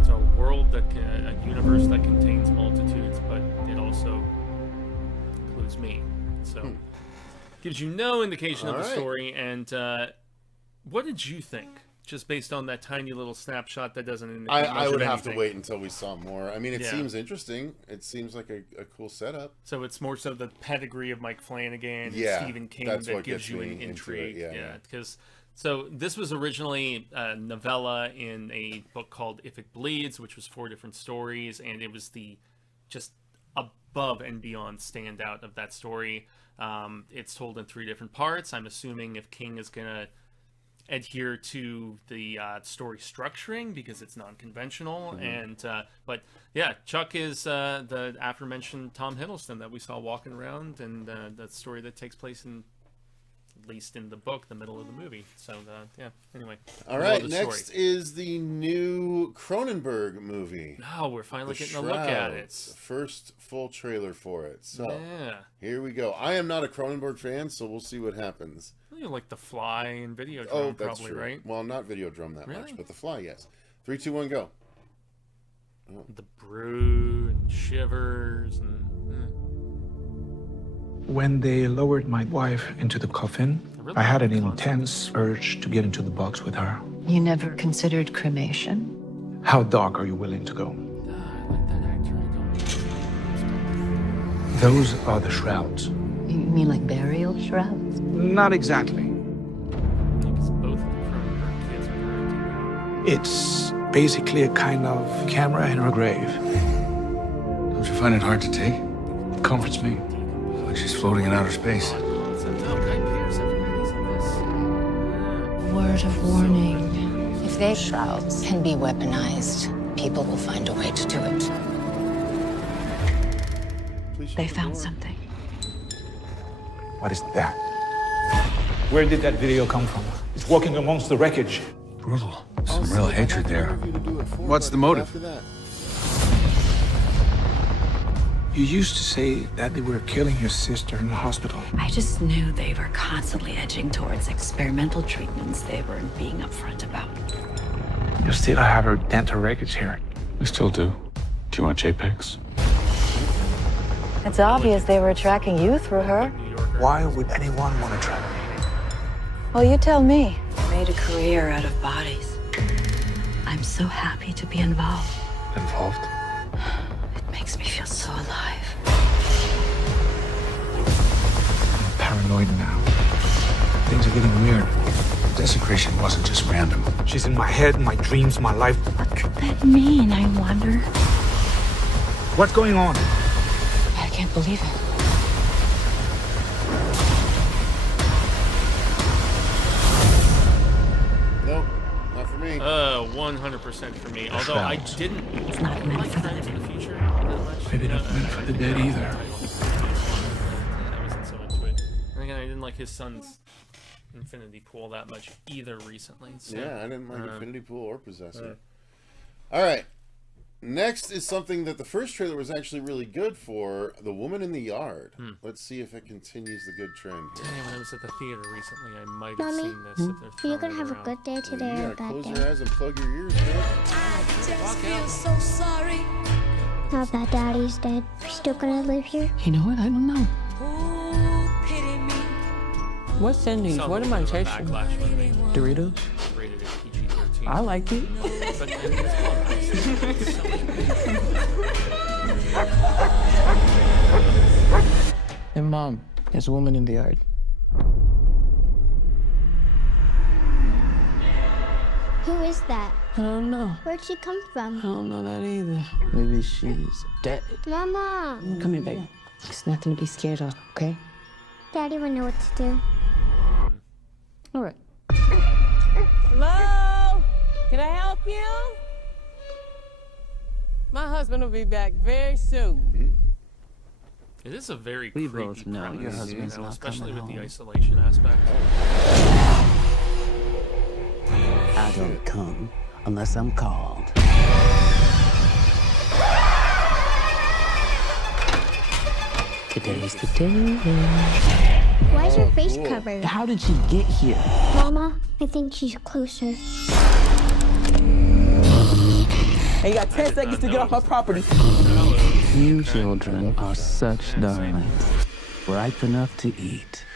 It's a world that a universe that contains multitudes, but it also includes me. So gives you no indication of the story. And what did you think? Just based on that tiny little snapshot that doesn't indicate much I would of have anything. to wait until we saw more. I mean, it seems interesting. It seems like a cool setup. So it's more so the pedigree of Mike Flanagan and Stephen King that's that what gives gets you me an into intrigue. it, Yeah, because so this was originally a novella in a book called If It Bleeds, which was 4 different stories, and it was the just above and beyond standout of that story. It's told in 3 different parts. I'm assuming if King is gonna adhere to the story structuring because it's non-conventional. And but yeah, Chuck is the aforementioned Tom Hiddleston that we saw walking around, and that story that takes place in, at least in the book, the middle of the movie. So yeah, anyway. All right, next is the new Cronenberg movie. Oh, we're finally getting a look at it. First full trailer for it. So yeah, here we go. I am not a Cronenberg fan, so we'll see what happens. You like The Fly and Videodrome, that's probably, true. right? Well, not Videodrome that Really? much, but The Fly, yes. 3, 2, 1, go. Oh. The Brood, and Shivers, and When they lowered my wife into the coffin, really I had an intense urge to get into the box with her. You never considered cremation? How dark are you willing to go? Those are the shrouds. You mean like burial shrouds? Not exactly. It's basically a kind of camera in her grave. Don't you find it hard to take? It comforts me. Like she's floating in outer space. Word of warning. If they shrouds can be weaponized, people will find a way to do it. They found something. What is that? Where did that video come from? It's walking amongst the wreckage. Brutal. Some real hatred there. What's the motive? You used to say that they were killing your sister in the hospital. I just knew they were constantly edging towards experimental treatments they weren't being upfront about. You still have her dental wreckage here. We still do. Do you want JPEGs? It's obvious they were tracking you through her. Why would anyone want to track me? Well, you tell me. Made a career out of bodies. I'm so happy to be involved. Involved? It makes me feel so alive. I'm paranoid now. Things are getting weird. Desecration wasn't just random. She's in my head, my dreams, my life. What could that mean, I wonder? What's going on? I can't believe it. Nope, not for me. 100% for me. Although I didn't like Friends in the Future that much. Maybe not meant for the dead either. I wasn't so into it. And again, I didn't like his son's Infinity Pool that much either recently. So, yeah, I didn't like Infinity Pool or Possessor. All right. Next is something that the first trailer was actually really good for, The Woman in the Yard. Let's see if it continues the good trend. Dang, when I was at the theater recently, I might have Mommy, seen this. If they're you're throwing gonna it have a around. good day today or a bad Close day. your eyes and plug your ears, man. So sorry. Now that Daddy's dead, we're still gonna live here. You know what? I don't know. What's endings? What am I tasting? Doritos? Rated at PG-13. I like it. But And Mom, there's a woman in the yard. Who is that? I don't know. Where'd she come from? I don't know that either. Maybe she's dead. Mama! Come here, baby. It's nothing to be scared of, okay? Daddy would know what to do. All right. Hello? Can I help you? My husband will be back very soon. it is a very We creepy both know premise, your husband's not especially coming with the home. isolation aspect. I don't come unless I'm called. Today's the day. Why is her face covered? How did she get here? Mama, I think she's closer. Hey, you got 10 seconds to get off my property. You children are such darlings. Ripe enough to eat.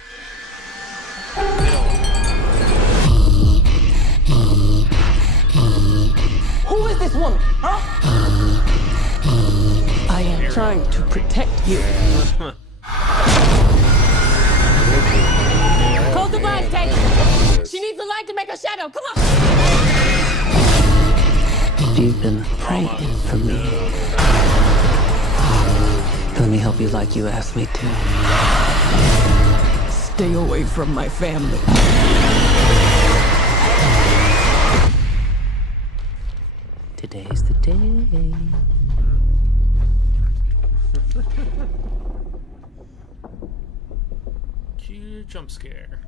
Who is this woman, huh? I am trying to protect you. Close the blinds, Tate. She needs the light to make her shadow. Come on. You've been praying for me. Let me help you like you asked me to. Stay away from my family. Today's the day. Cute jump scare.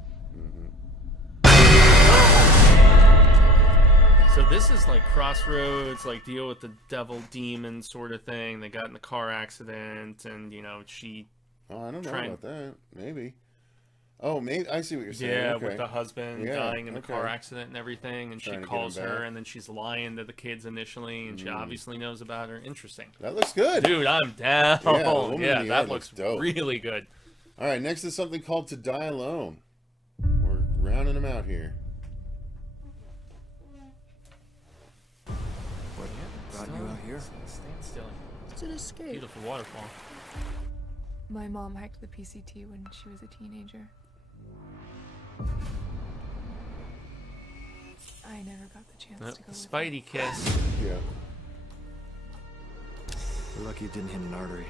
So this is like Crossroads, like deal with the devil demon sort of thing. They got in a car accident, and you know she. Oh, I don't know about that. Maybe. Oh, maybe I see what you're saying. Yeah, okay. with the husband dying in the car accident and everything, and she calls her, and then she's lying to the kids initially, and she obviously knows about her. Interesting. That looks good, dude. I'm down. Yeah, that looks dope. really good. All right, next is something called To Die Alone. We're rounding them out here. What brought you out here? Stand still. It's an escape. Beautiful waterfall. My mom hacked the PCT when she was a teenager. I never got the chance to go with Spidey kiss. Yeah. We're lucky it didn't hit an artery.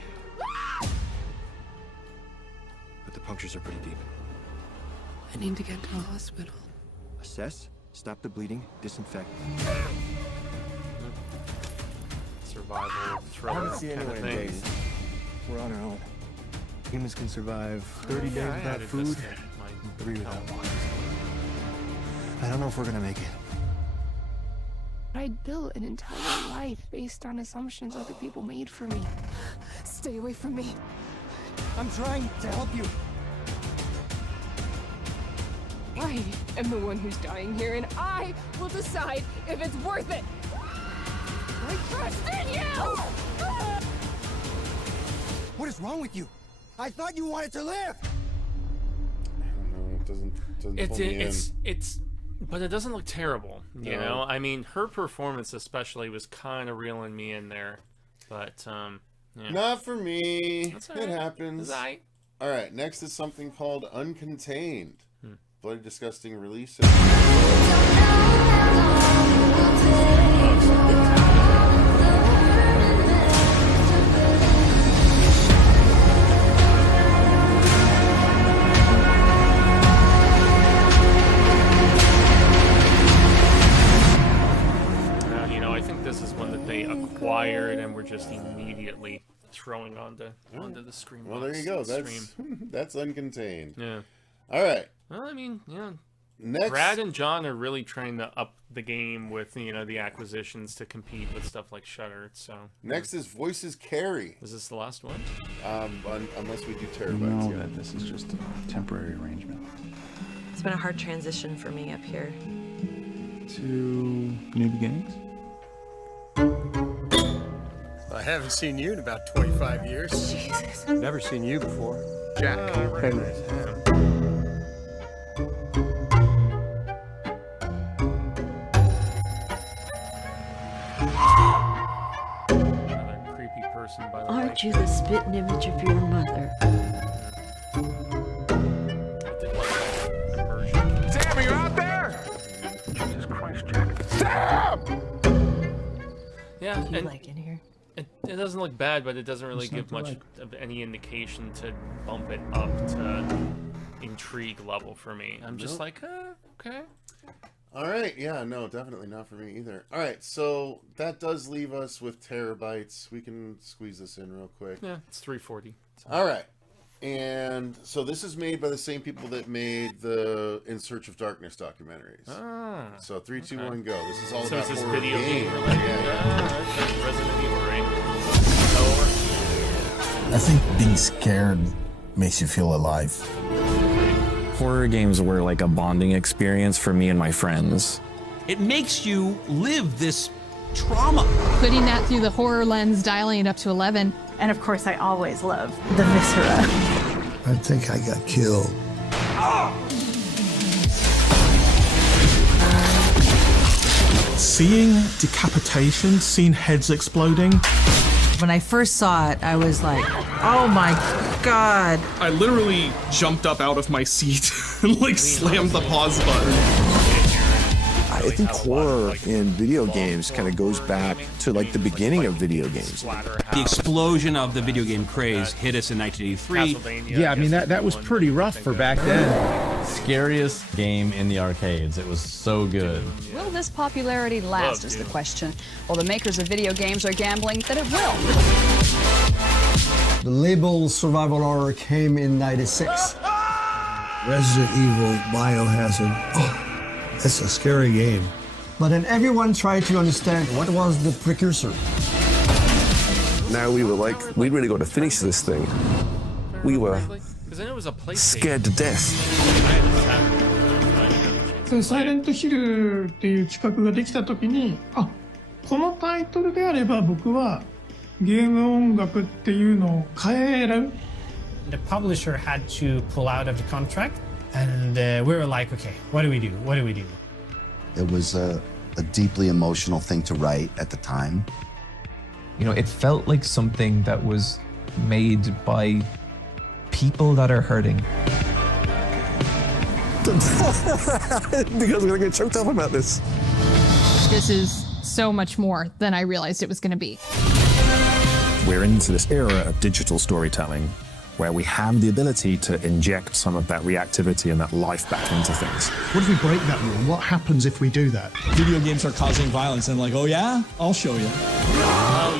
But the punctures are pretty deep. I need to get to the hospital. Assess, stop the bleeding, disinfect. Survival, I thriller haven't seen kind anyone of in thing. days. We're on our own. Humans can survive 30 days I without added food, this to my 3 without water. I don't know if we're gonna make it. I built an entire life based on assumptions other people made for me. Stay away from me. I'm trying to help you. I am the one who's dying here, and I will decide if it's worth it. I trust in you! What is wrong with you? I thought you wanted to live. I don't know. It doesn't pull me in. It's but it doesn't look terrible, you know. I mean, her performance especially was kind of reeling me in there, but yeah. Not for me. That's It happens. Right. All right, next is something called Uncontained. Bloody Disgusting release. You know, I think this is one that they acquired and were just immediately throwing onto the screen. Well, there you go. That's Uncontained. Yeah. All right. Well, I mean, yeah. Next, Brad and John are really trying to up the game with, you know, the acquisitions to compete with stuff like Shudder. So next is Voices Carry. Is this the last one? Unless we do You Terrorbytes. know Yeah. that this is just a temporary arrangement. It's been a hard transition for me up here. To new beginnings? I haven't seen you in about 25 years. Jesus. Never seen you before. Jack. Another creepy person, by the way. Aren't you the spitting image of your mother? Sam, are you out there? Jesus Christ, Jack. Sam! Yeah, You and like in here? it doesn't look bad, but it doesn't really It's give not much like- of any indication to bump it up to intrigue level for me. I'm just like, okay. All right. Yeah. No, definitely not for me either. All right. So that does leave us with Terrorbytes. We can squeeze this in real quick. Yeah, it's 340. All right. And so this is made by the same people that made the In Search of Darkness documentaries. Ah. So 3, 2, 1, go. This is all So about is this horror video game games. related? Yeah. Okay. Resident Evil, right? I think being scared makes you feel alive. Horror games were like a bonding experience for me and my friends. It makes you live this trauma. Putting that through the horror lens, dialing it up to 11. And of course, I always love the viscera. I think I got killed. Seeing decapitation, seeing heads exploding. When I first saw it, I was like, oh my God. I literally jumped up out of my seat and like slammed the pause button. I think horror in video games kind of goes back to like the beginning of video games. The explosion of the video game craze hit us in 1983. Yeah, I mean, that was pretty rough for back then. Scariest game in the arcades. It was so good. Will this popularity last is the question. Well, the makers of video games are gambling that it will. The label survival horror came in '96. Resident Evil, Biohazard. Oh, it's a scary game. But then everyone tried to understand what was the precursor. Now we were like, we really got to finish this thing. We were scared to death. サイレントヒルっていう企画ができた時に、あ、このタイトルであれば僕はゲーム音楽っていうのを変える。The publisher had to pull out of the contract, and we were like, okay, what do we do? What do we do? It was a deeply emotional thing to write at the time. You know, it felt like something that was made by people that are hurting. Because I'm gonna get choked up about this. This is so much more than I realized it was going to be. We're into this era of digital storytelling where we have the ability to inject some of that reactivity and that life back into things. What if we break that rule? What happens if we do that? Video games are causing violence, and like, oh yeah, I'll show you.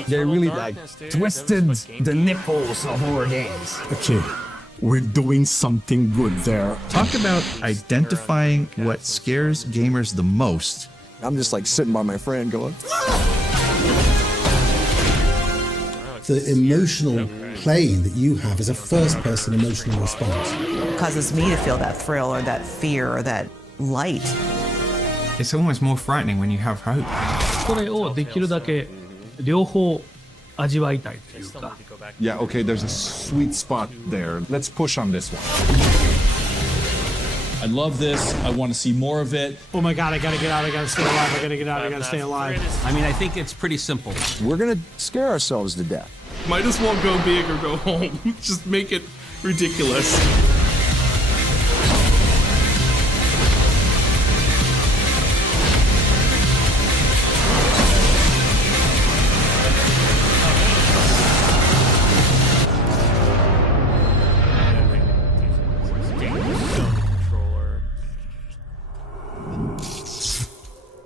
They really like twisted the nipples of horror games. Okay, we're doing something good there. Talk about identifying what scares gamers the most. I'm just like sitting by my friend going, The emotional play that you have is a first-person emotional response. It causes me to feel that thrill or that fear or that light. It's almost more frightening when you have hope. これをできるだけ両方味わいたいというか。Yeah, okay, there's a sweet spot there. Let's push on this one. I love this. I want to see more of it. Oh my God, I gotta get out, I gotta stay alive, I gotta get out, I gotta stay alive. I mean, I think it's pretty simple. we're gonna scare ourselves to death. Might as well go big or go home. Just make it ridiculous.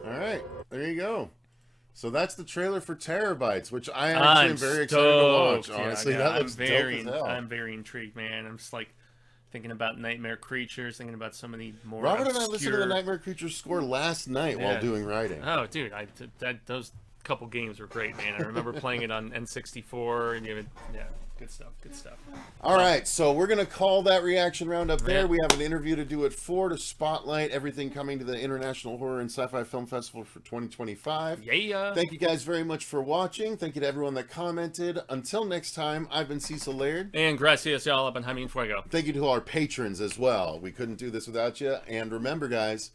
All right, there you go. So that's the trailer for Terrorbytes, which I actually am very excited to watch. Honestly, that looks dope as hell. I'm very intrigued, man. I'm just like thinking about Nightmare Creatures, thinking about some of the more Robert obscure... and I listened to the Nightmare Creatures score last night while doing writing. Oh, dude, those couple games were great, man. I remember playing it on N64, and good stuff, good stuff. All right, so we're going to call that reaction roundup there. We have an interview to do at 4 to spotlight everything coming to the International Horror and Sci-Fi Film Festival for 2025. Yeah. Thank you guys very much for watching. Thank you to everyone that commented. Until next time, I've been Cecil Laird. And gracias, y'all, up on Jaime Fuego. Thank you to our patrons as well. We couldn't do this without you. And remember, guys,